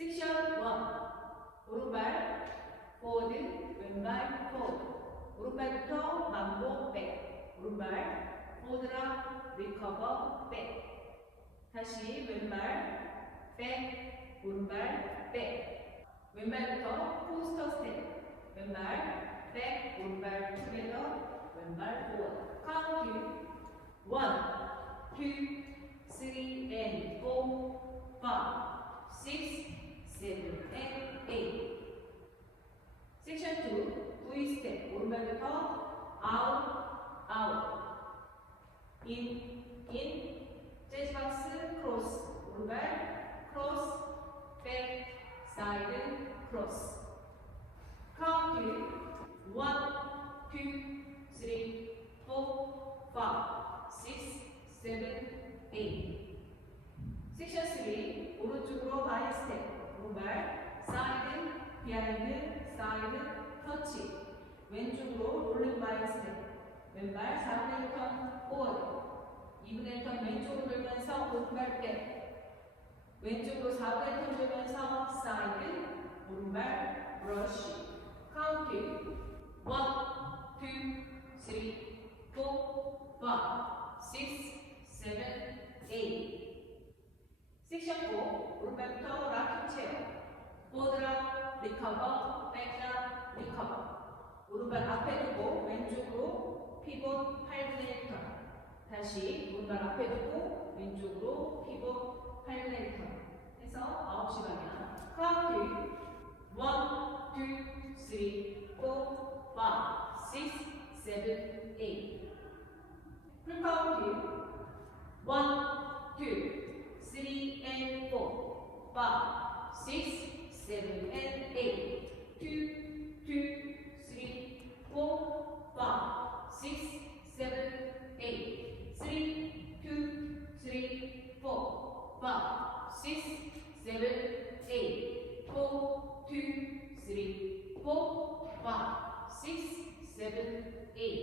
섹션 1. 오른발 포워드, 왼발 포워드. 오른발부터 만보 백. 오른발 포워드랑 리커버 백. 다시 왼발 백, 오른발 백. 왼발부터 포스터 스텝. 왼발 백, 오른발 투게더, 왼발 포워드. 카운트 1, 2, 3 and 4, 5, 6, 7 and 8. 섹션 2, V 스텝. 오른발부터 아웃, 아웃. 인, 재즈박스 크로스. 오른발 크로스, 백, 사이드 크로스. 카운트 1, 2, 3, 4, 5, 6, 7, 8. 섹션 3, 오른쪽으로 바이 스텝. 오른발 사이드, 비하인드, 사이드, 터치. 왼쪽으로 롤링 바이 스텝. 왼발 4분의 1 턴 포워드. 2분의 1 턴 왼쪽으로 돌면서 오른발 백. 왼쪽으로 4분의 1 턴 돌면서 사이드, 오른발 브러쉬. 카운트 1, 2, 3, 4, 5, 6, 7, 8. 섹션 4, 오른발부터 락킹 체어. 포워드랑 리커버, 백랑 리커버. 오른발 앞에 두고 왼쪽으로 피봇 8분의 1 턴. 다시 오른발 앞에 두고 왼쪽으로 피봇 8분의 1 턴. 해서 9시 방향. 카운트 1, 2, 3, 4, 5, 6, 7, 8. 풀카운트 1, 2, 3 and 4, 5, 6, 7 and 8. 2, 3, 4, 5, 6, 7, 8. 3, 2, 3, 4, 5, 6, 7, 8. 4, 2, 3, 4, 5, 6, 7, 8.